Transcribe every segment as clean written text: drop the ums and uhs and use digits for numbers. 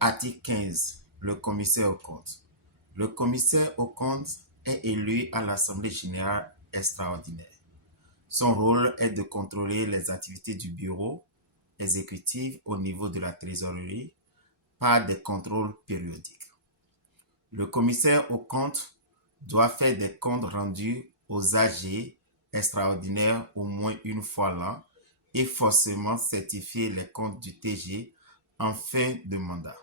Article 15. Le commissaire aux comptes. Le commissaire aux comptes est élu à l'Assemblée générale extraordinaire. Son rôle est de contrôler les activités du bureau exécutif au niveau de la trésorerie par des contrôles périodiques. Le commissaire aux comptes doit faire des comptes rendus aux AG extraordinaires au moins une fois l'an et forcément certifier les comptes du TG en fin de mandat.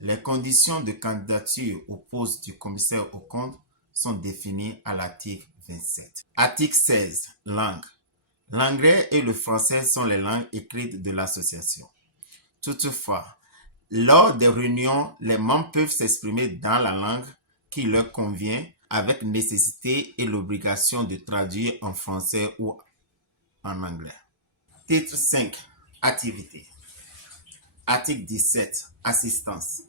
Les conditions de candidature au poste du commissaire aux comptes sont définies à l'article 27. Article 16. Langue. L'anglais et le français sont les langues écrites de l'association. Toutefois, lors des réunions, les membres peuvent s'exprimer dans la langue qui leur convient avec nécessité et l'obligation de traduire en français ou en anglais. Titre 5. Activité. Article 17. Assistance.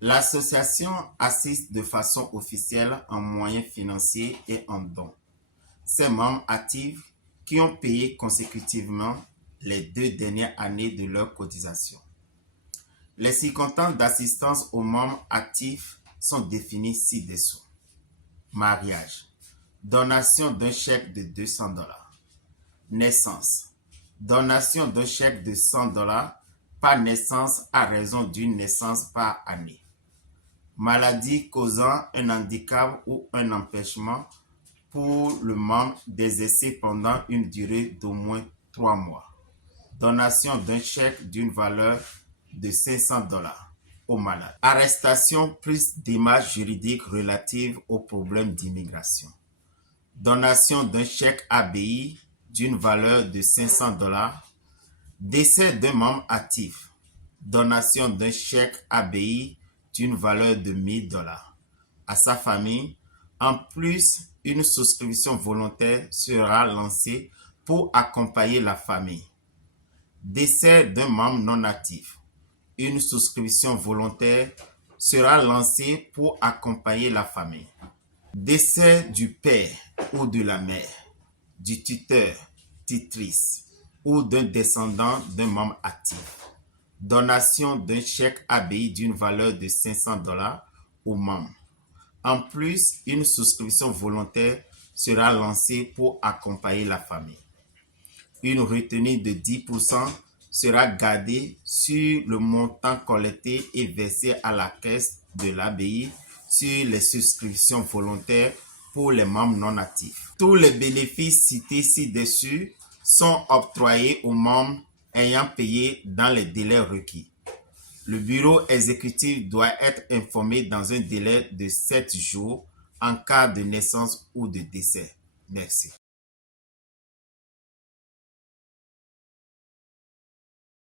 L'association assiste de façon officielle en moyens financiers et en dons ses membres actifs qui ont payé consécutivement les 2 dernières années de leur cotisation. Les circonstances d'assistance aux membres actifs sont définies ci-dessous. Mariage. Donation d'un chèque de $200. Naissance. Donation d'un chèque de $100 par naissance à raison d'une naissance par année. Maladie causant un handicap ou un empêchement pour le membre d'exercer pendant une durée d'au moins 3 mois. Donation d'un chèque d'une valeur de $500 au malade. Arrestation plus démarches juridiques relatives aux problèmes d'immigration. Donation d'un chèque ABI d'une valeur de $500. Décès d'un membre actif. Donation d'un chèque ABI d'une valeur de $1000 à sa famille. En plus, une souscription volontaire sera lancée pour accompagner la famille. Décès d'un membre non actif. Une souscription volontaire sera lancée pour accompagner la famille. Décès du père ou de la mère, du tuteur, tutrice ou d'un descendant d'un membre actif. Donation d'un chèque ABI d'une valeur de $500 aux membres. En plus, une souscription volontaire sera lancée pour accompagner la famille. Une retenue de 10% sera gardée sur le montant collecté et versé à la caisse de l'ABI sur les souscriptions volontaires pour les membres non actifs. Tous les bénéfices cités ci-dessus sont octroyés aux membres ayant payé dans les délais requis. Le bureau exécutif doit être informé dans un délai de 7 jours en cas de naissance ou de décès. Merci.